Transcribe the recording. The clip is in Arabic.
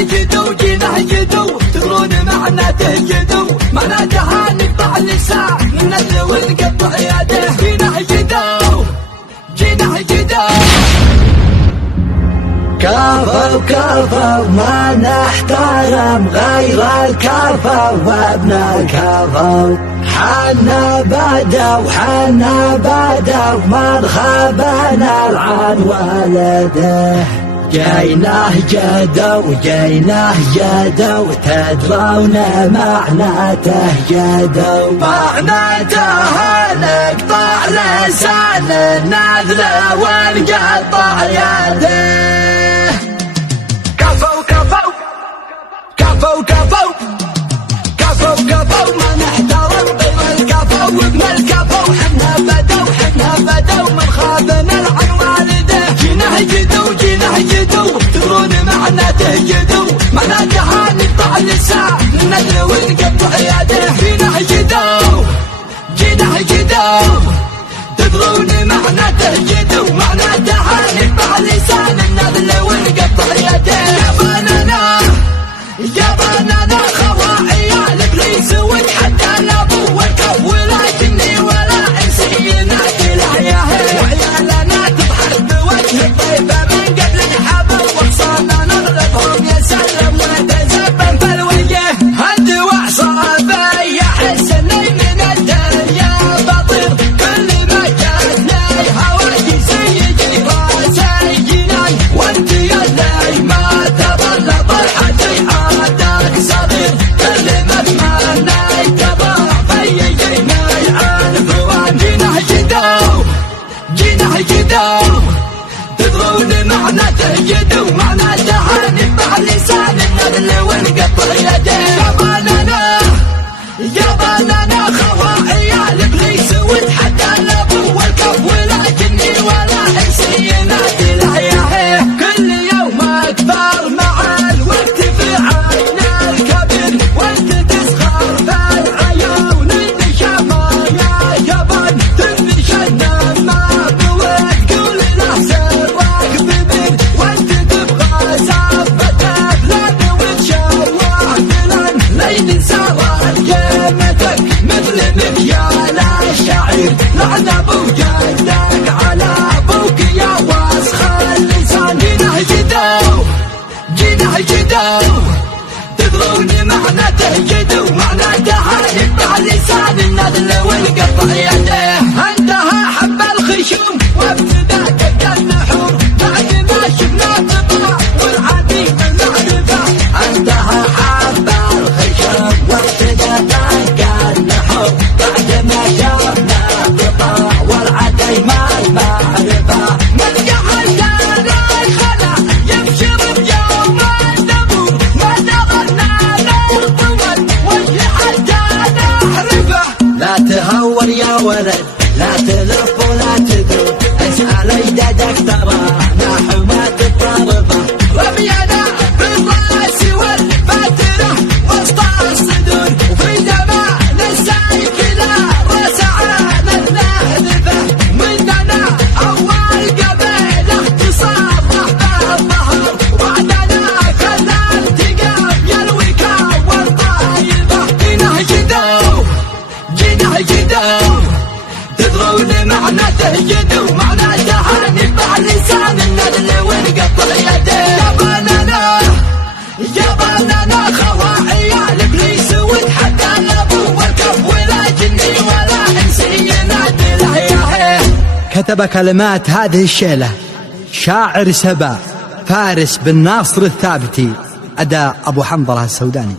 جدو جينا جدو تدرون معناته جدو معناتها نقطع اللسان ننزل ونقطع يده جينا جدو جينا جدو كفو كفو ما نحترم غير الكفو وابن الكفو حنا بدو من خابنا العن ولده جيناه جدو تدرون معناته جدو معناته نقطع لسان النذل ونقطع يده كفو كفو كفو كفو كفو كفو ما نحترم غير الكفو وابن الكفو حنا بدو من خابنا العن والده جيناه جدو تدرون معناته جدو معناتها نقطع اللسان ننزل ونقطع يده جيناه جدو تدرون معناته جدو معناتها نقطع اللسان ننزل ونقطع يده يا بنانا خواعي الابليس وتحدى الابو والكف ولكني ولا انسي نادي الحياه وعيالنا تضحك بوجه الطيبه من قبل الحبل وصلنا نغلبهم يسلم ونتزبن في الوجه الدواء صعبه يحس اني من الدنيا بطير كل ما جاتني هواجس يجي راسي جنان وانت يدي ما تظل طلحتي عادك صغير كل ما اتمنى تبرع في جيني عنفوان جيناه جدو تدرون معناته جدو معناتها نقطع لسان النذل ونقطع يده يا بنانا خواعي الابليس وتحدى الابو والكف ولكني ولا انسي نادي الحياه كل يوم اكبر مع الوقت في عين الكبير وانت تصغر في العيون النشامه يا جبان تنشد ما وتقول له سرك ببير وانت تبغى سبته بلاد وتشوه فلان لين سوى قيمتك مثل مكيال الشعير لعن ابو جدك على ابوك يا وسخ اللسان جيناه جدو تدرون معناته جدو معناتها نقطع لسان النذل ونقطع يده انتهى حب الخشوم وابتدى تبدا النحور بعد ما شفنا الطباع والعديد المعرفه انتهى حب الخشوم وابتدى تبدا النحور بعد ما شفنا الطباع والعديد ما المعرفه من جهل الخلا يبشر بيوم النبور ما نظرنا له طول وجه حتى نعرفه لا تهور يا ولد لا تلف ولا تدور اسأل اجدادك ترانا حماة الطرفة رمينا بالراس والباترة وسط الصدور وفي دماء السايكلة رسعنا النهذبة مننا اول قبيلة تصرح بالظهر وعدنا خلنا التقام يلوي كور طايبة جيناه جدو تدرون معناته جدو معناتها نقطع لسان النذل ونقطع يده يا بنانا خواعي الابليس وتحدى الابو والكف ولكني ولا انسي نادي الحياه. كتب كلمات هذه الشيلة شاعر سبا فارس بن ناصر الثابتي، أداء أبو حنظلة السوداني.